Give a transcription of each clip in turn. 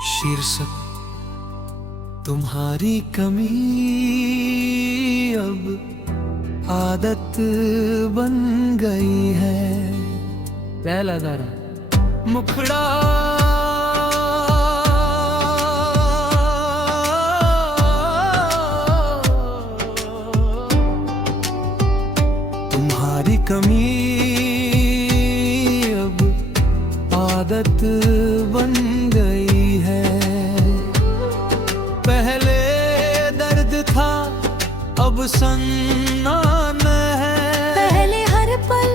शीर्षक तुम्हारी कमी अब आदत बन गई है। पहला धारा मुखड़ा तुम्हारी कमी अब आदत बन गई है। पहले दर्द था अब सन्नान है। पहले हर पल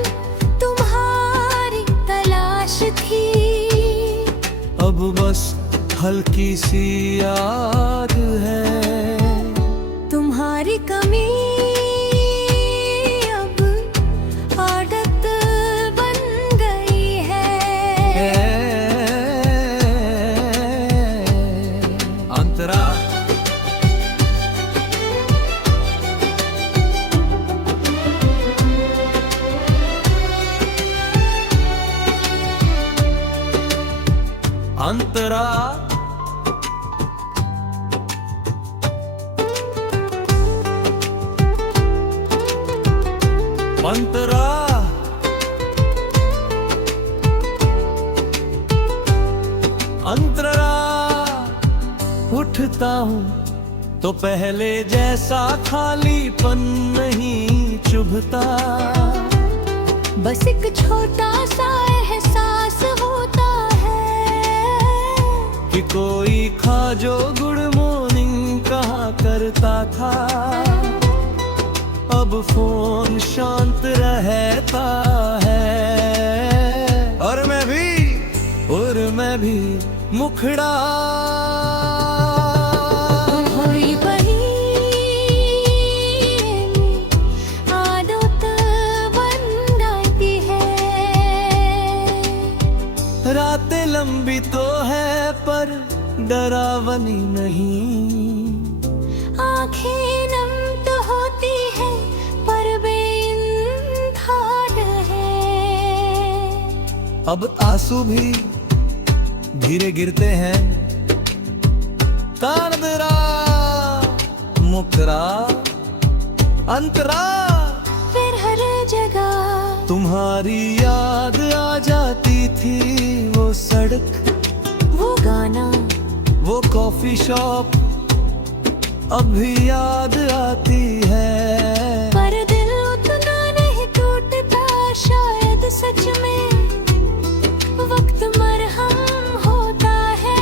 तुम्हारी तलाश थी, अब बस हल्की सी याद है। तुम्हारी कमी अब आदत बन गई है। अंतरा अंतरा अंतरा अंतरा उठता हूँ तो पहले जैसा खालीपन नहीं चुभता। बस एक छोटा सा एहसास होता है कि कोई खा जो गुड मॉर्निंग कहा करता था। अब फोन शांत रहता है और मैं भी मुखड़ा हुई बही आदत बन जाती है। रातें लंबी तो है पर डरावनी नहीं। आंखें नम तो होती है पर बेइंतहा है। अब आंसू भी धीरे गिरते हैं। तानदरा मुकरा अंतरा फिर हर जगह तुम्हारी याद आ जाती थी। वो सड़क, वो गाना, वो कॉफी शॉप अब भी याद आती है। पर दिल उतना नहीं टूटता शायद सच में वक्त मरहम होता है।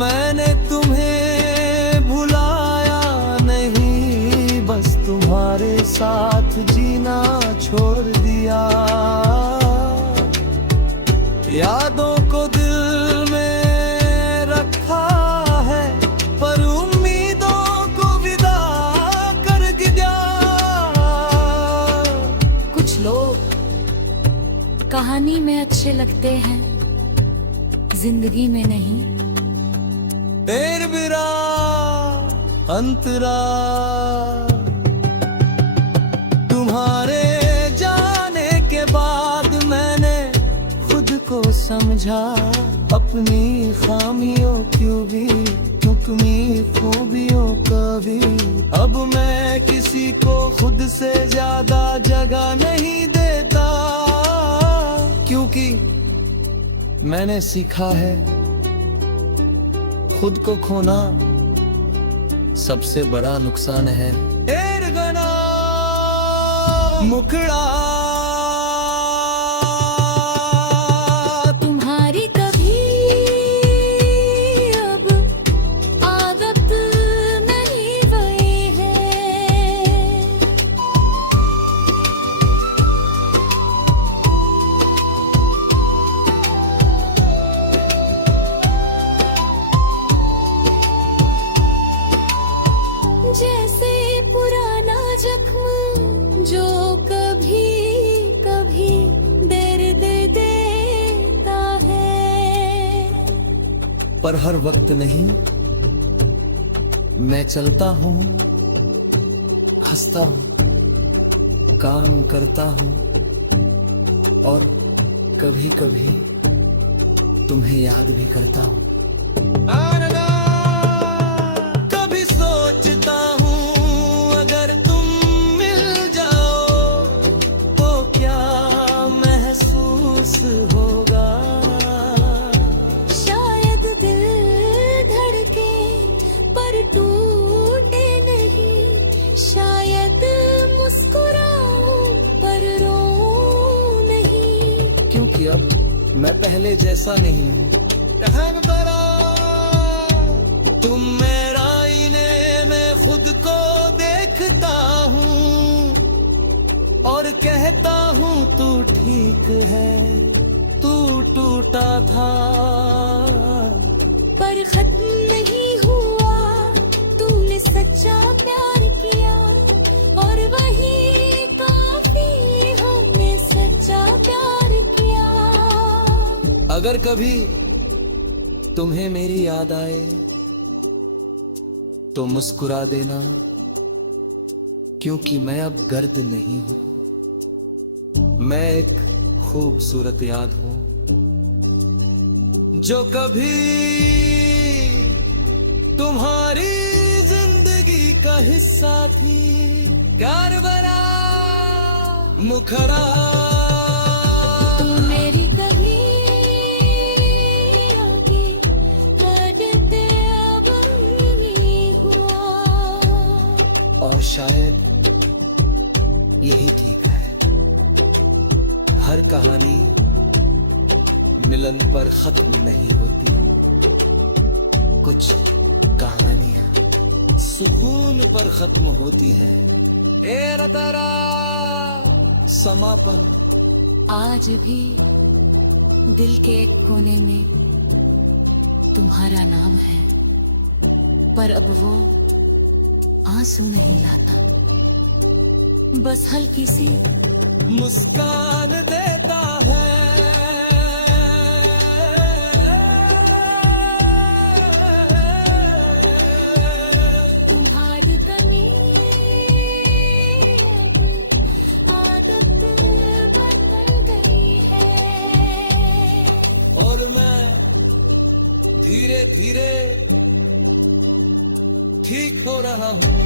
मैंने तुम्हें भुलाया नहीं, बस तुम्हारे साथ जीना छोड़ दिया। यादों को दिल में रखा है पर उम्मीदों को विदा कर गया। कुछ लोग कहानी में अच्छे लगते हैं, जिंदगी में नहीं। तेर बिरा अंतरा तुम्हारे जाने के बाद मैंने खुद को समझा। अपनी खामियों क्यों भी हुक्मी खूबियों का भी। अब मैं किसी को खुद से ज्यादा जगह नहीं देता, क्योंकि मैंने सीखा है खुद को खोना सबसे बड़ा नुकसान है। एरगना मुखड़ा तुम्हारी कभी अब आदत नहीं हुई है। जैसे पुराना जख्म जो कभी कभी दर्द देता है। पर हर वक्त नहीं। मैं चलता हूँ, हंसता हूँ, काम करता हूँ और कभी कभी तुम्हें याद भी करता हूँ। कभी सोचता हूँ अगर तुम मिल जाओ तो क्या महसूस होगा। शायद दिल धड़के पर टूटे नहीं, शायद मुस्कुराऊं पर रो नहीं। क्योंकि अब मैं पहले जैसा नहीं हूँ। तुम मेरा आईने में खुद को देखता हूँ और कहता हूँ तू ठीक है, तू टूटा था पर खत्म नहीं हुआ, तूने सच्चा प्यार किया और वही काफी, हमने सच्चा प्यार किया। अगर कभी तुम्हें मेरी याद आए तो मुस्कुरा देना, क्योंकि मैं अब गर्द नहीं हूं। मैं एक खूबसूरत याद हूं जो कभी तुम्हारी जिंदगी का हिस्सा थी। प्यार भरा मुखड़ा तू मेरी कभी आगे आदत अब नहीं हुआ। और शायद यही ठीक है। हर कहानी मिलन पर खत्म नहीं होती। कुछ कहानियां सुकून पर खत्म होती है। तेरा तारा समापन आज भी दिल के एक कोने में तुम्हारा नाम है, पर अब वो आंसू नहीं लाता, बस हल्की सी मुस्कान देता है। तुम्हारी कमी अब आदत बन गई है। और मैं धीरे धीरे ठीक हो रहा हूँ।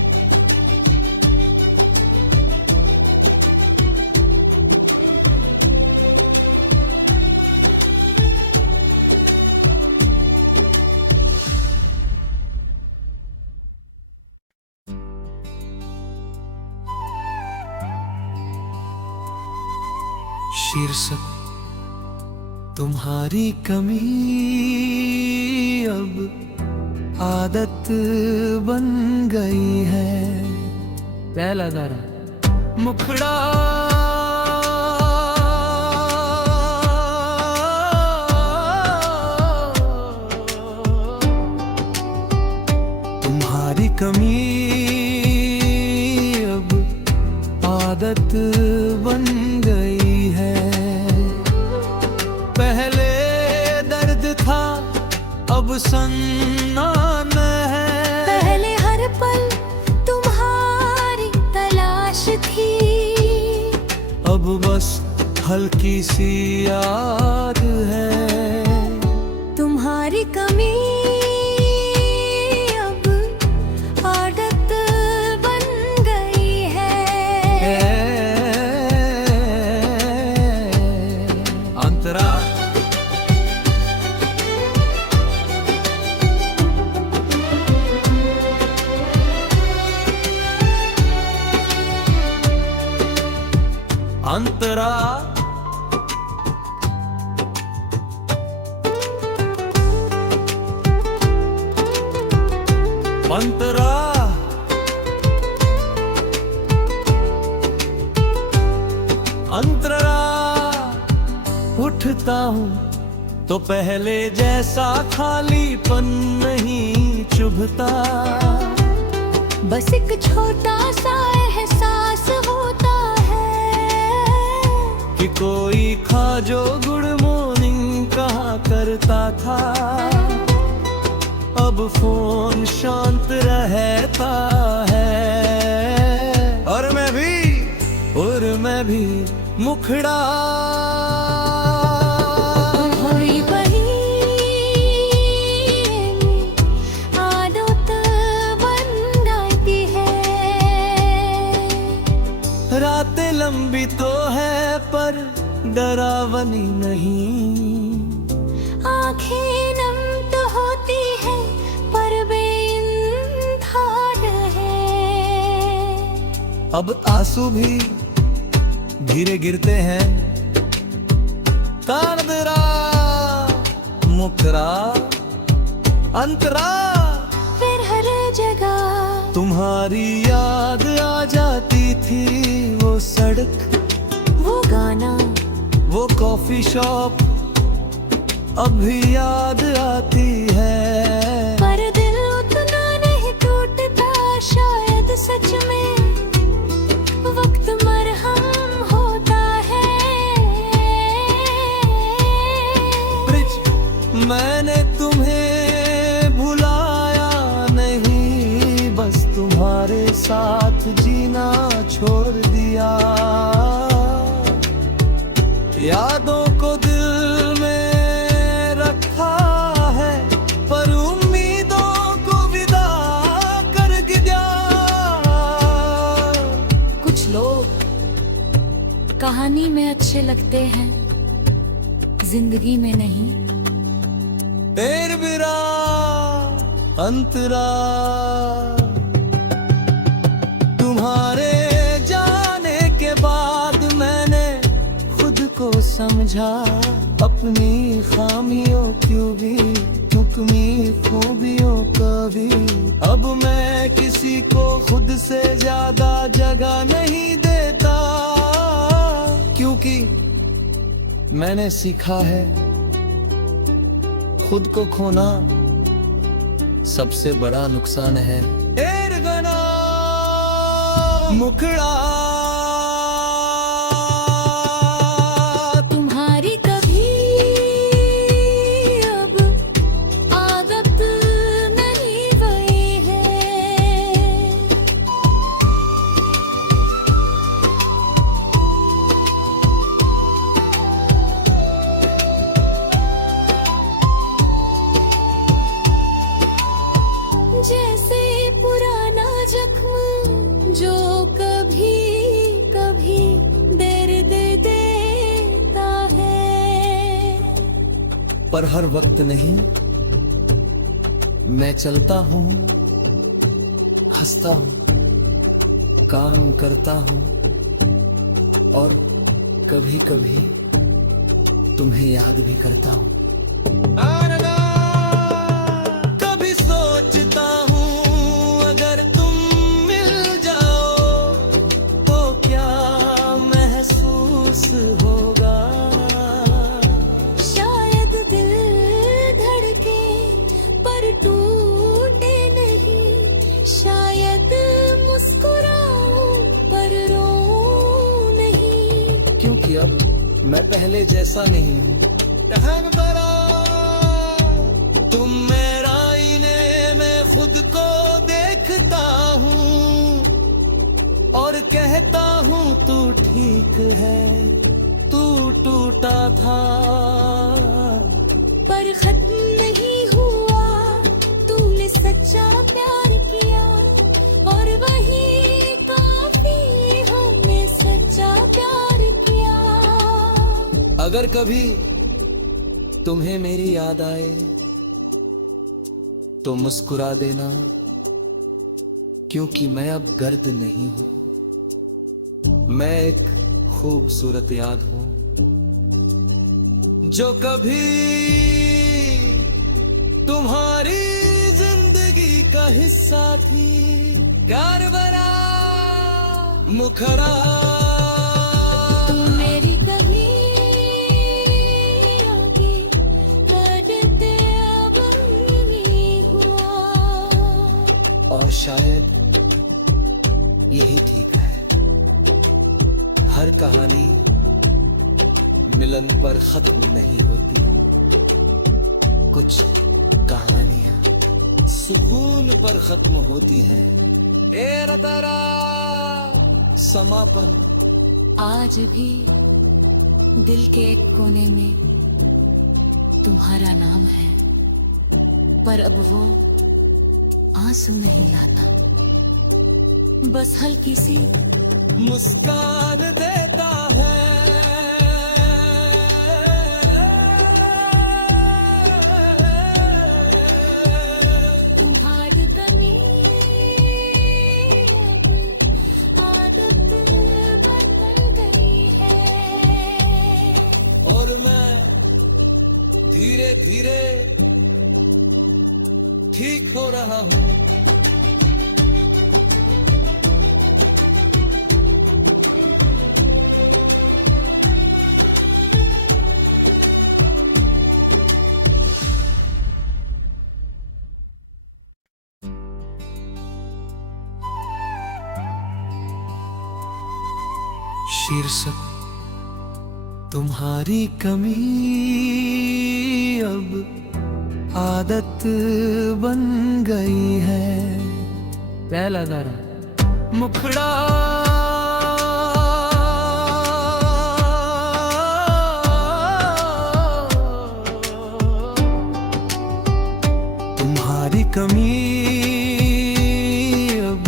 शीर्षक तुम्हारी कमी अब आदत बन गई है। पहला गाना मुखड़ा तुम्हारी कमी अब आदत बन गई है। पहले दर्द था अब सन्नान है। पहले हर पल तुम्हारी तलाश थी, अब बस हल्की सी याद है। तुम्हारी कमी अब आदत बन गई है। अंतरा अंतरा अंतरा अंतरा उठता हूँ तो पहले जैसा खालीपन नहीं चुभता। बस एक छोटा सा एहसास होता है कि कोई खा जो गुड मॉर्निंग कहा करता था। अब फोन शांत रहता है और मैं भी मुखड़ा रातें लंबी तो है पर डरावनी नहीं। आंखें नम तो होती है पर बेइंतहा है। अब आंसू भी धीरे गिरते हैं। तानदरा मुकरा अंतरा, फिर हर जगह तुम्हारी याद आ जाती थी। वो सड़क, वो गाना, वो कॉफी शॉप अब भी याद आती है। पर दिल उतना नहीं टूटता शायद सच में वक्त मरहम होता है। ब्रिज, मैंने तुम्हें भुलाया नहीं, बस तुम्हारे साथ जीना छोड़ दिया। यादों को दिल में रखा है पर उम्मीदों को विदा कर गया। कुछ लोग कहानी में अच्छे लगते हैं, जिंदगी में नहीं। तेर बिरा अंतरा, तुम्हारे जाने के बाद मैंने खुद को समझा। अपनी खामियों क्यों भी, हुक्मी खूबियों का भी। अब मैं किसी को खुद से ज्यादा जगह नहीं देता, क्योंकि मैंने सीखा है खुद को खोना सबसे बड़ा नुकसान है। एरगना मुखड़ा, तुम्हारी कभी अब आदत नहीं वही है। जैसे पुराना जख्म जो कभी कभी दर्द देता है। पर हर वक्त नहीं। मैं चलता हूँ, हंसता हूँ, काम करता हूँ और कभी कभी तुम्हें याद भी करता हूँ। कभी सोचता हूँ अगर तुम मिल जाओ तो क्या महसूस होगा। शायद दिल धड़के पर टूटे नहीं। शायद मुस्कुराऊं पर रो नहीं। क्योंकि अब मैं पहले जैसा नहीं हूँ। तुम मेरा आईने में खुद को देखता हूँ और कहता हूँ तू ठीक है, तू टूटा था पर खत्म नहीं हुआ। तूने सच्चा प्यार किया और वही काफी, हमने सच्चा प्यार किया। अगर कभी तुम्हें मेरी याद आए तो मुस्कुरा देना, क्योंकि मैं अब गर्द नहीं हूं। मैं एक खूबसूरत याद हूं जो कभी तुम्हारी जिंदगी का हिस्सा थी। प्यार भरा मुखड़ा, तू मेरी कभी होगी, करते अब नहीं हुआ। और शायद यही ठीक है। हर कहानी मिलन पर खत्म नहीं होती। कुछ कहानियां सुकून पर खत्म होती है। तेरा तारा समापन। आज भी दिल के एक कोने में तुम्हारा नाम है, पर अब वो आंसू नहीं लाता। बस हल्की सी मुस्कान देता है। तुम्हारी कमी आदत बन गई है। और मैं धीरे धीरे ठीक हो रहा हूँ। शीर्षक तुम्हारी कमी अब आदत बन गई है। पहला गाना मुखड़ा तुम्हारी कमी अब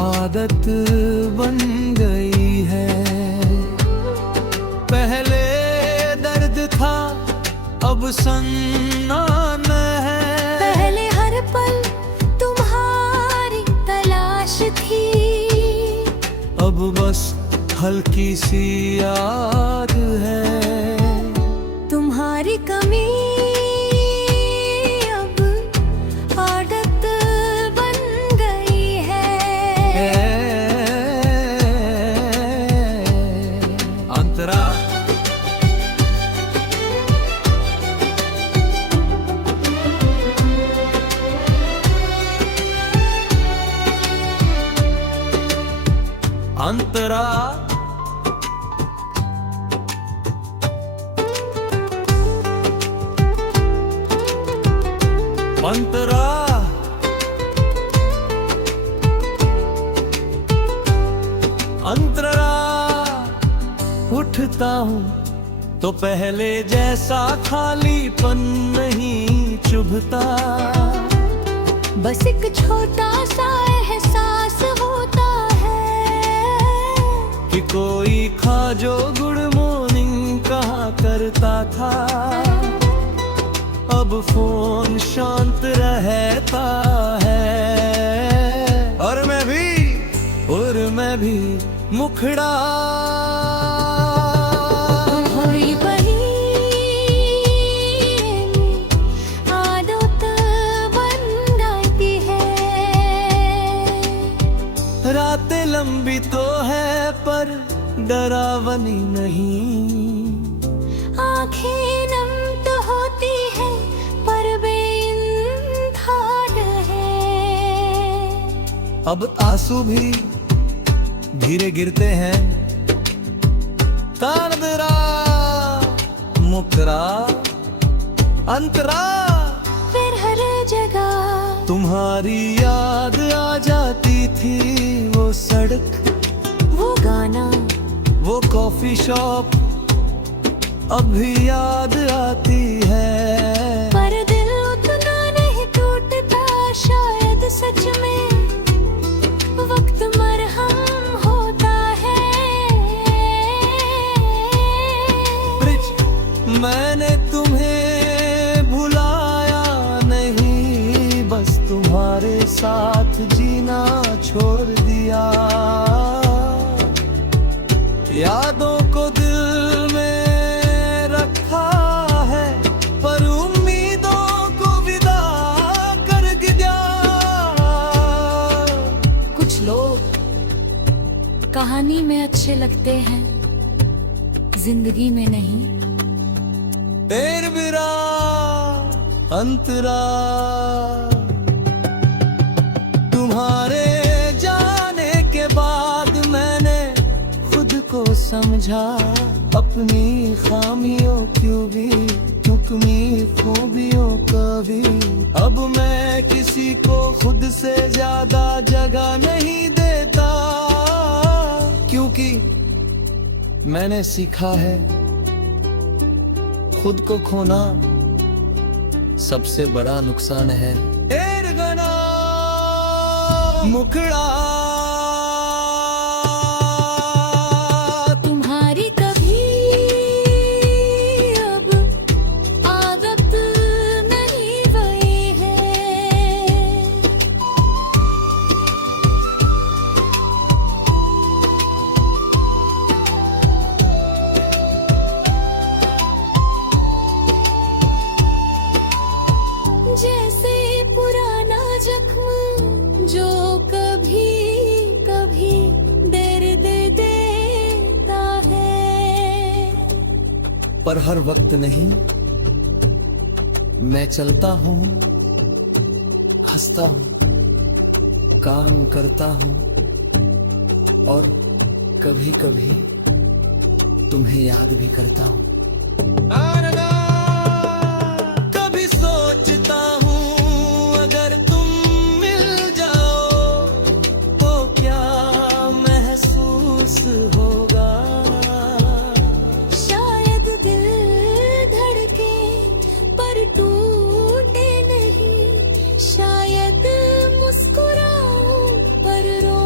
आदत बन गई है। पहले दर्द था अब सन्नान है। पहले हर पल तुम्हारी तलाश थी, अब बस हल्की सी याद है। तुम्हारी कमी अब आदत बन गई है। अंतरा अंतरा अंतरा अंतरा उठता हूँ तो पहले जैसा खालीपन नहीं चुभता। बस एक छोटा सा एहसास होता है कि कोई खा जो गुड मॉर्निंग कहा करता था। अब फोन शांत रहता है और मैं भी मुखड़ा होई बही आदत बन जाती है। रातें लंबी तो है पर डरावनी नहीं। आंखें नम तो होती है पर बेइंतहा है। अब आंसू भी धीरे गिरते हैं। तानदरा मुकरा अंतरा फिर हर जगह तुम्हारी याद आ जाती थी। वो सड़क, वो गाना, वो कॉफी शॉप अब भी याद आती है। पर दिल उतना नहीं टूटता। शायद सच में वक्त मरहम होता है। मैंने तुम्हें भुलाया नहीं, बस तुम्हारे साथ जीना छोड़ दिया। यादों को दिल में रखा है पर उम्मीदों को विदा कर गया। कुछ लोग कहानी में अच्छे लगते हैं, जिंदगी में नहीं। तेर बिरा अंतरा तुम्हारे जाने के बाद मैंने खुद को समझा। अपनी खामियों क्यों भी हुक्मी खूबियों का भी। अब मैं किसी को खुद से ज्यादा जगह नहीं देता, क्योंकि मैंने सीखा है खुद को खोना सबसे बड़ा नुकसान है। मुखड़ा पर हर वक्त नहीं। मैं चलता हूँ, हंसता हूँ, काम करता हूँ और कभी कभी तुम्हें याद भी करता हूँ। कभी सोचता हूँ अगर तुम मिल जाओ तो क्या महसूस होगा। शायद दिल धड़के पर टूटे नहीं, शायद मुस्कुराऊं पर रो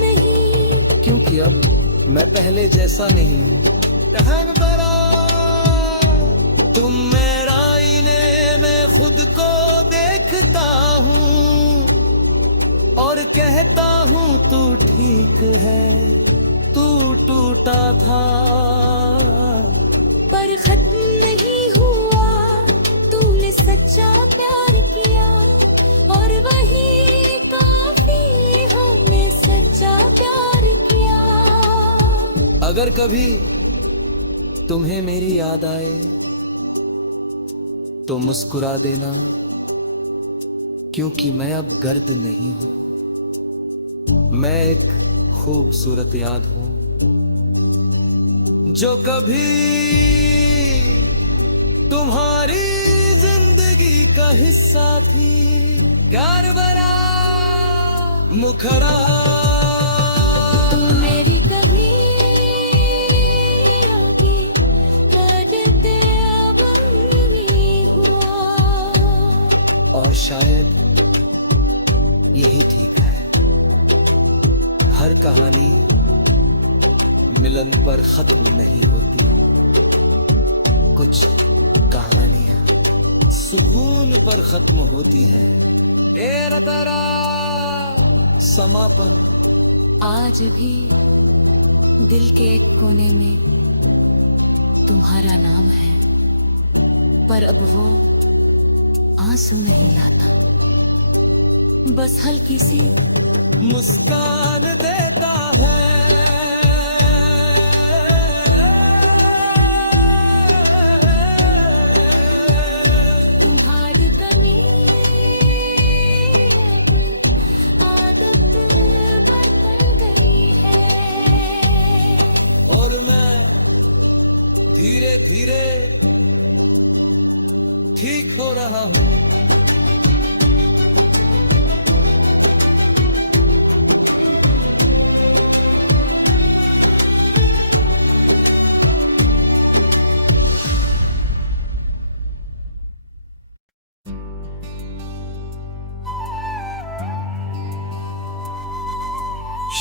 नहीं। क्योंकि अब मैं पहले जैसा नहीं हूँ। तुम मेरा आईने में खुद को देखता हूँ और कहता हूँ तू ठीक है, तू टूटा था पर खत्म नहीं हुआ। तूने सच्चा प्यार किया और वही काफी, हमने सच्चा प्यार किया। अगर कभी तुम्हें मेरी याद आए तो मुस्कुरा देना, क्योंकि मैं अब गर्द नहीं हूं। मैं एक खूबसूरत याद हूं जो कभी तुम्हारी जिंदगी का हिस्सा थी। प्यार भरा मुखड़ा मेरी कभी आगे करते अब नहीं हुआ। और शायद यही ठीक है। हर कहानी मिलन पर खत्म नहीं होती। कुछ कहानियां सुकून पर खत्म होती है। तेरा तारा समापन। आज भी दिल के एक कोने में तुम्हारा नाम है, पर अब वो आंसू नहीं लाता, बस हल्की सी मुस्कान देता है। तुम्हारी कमी अब आदत बन गई है और मैं धीरे धीरे ठीक हो रहा हूँ।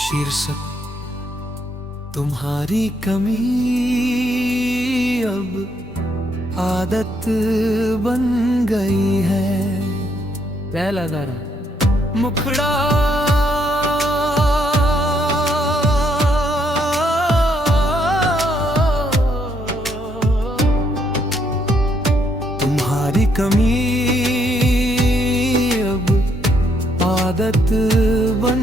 शीर्षक तुम्हारी कमी अब आदत बन गई है। पहला गाना मुखड़ा तुम्हारी कमी अब आदत बन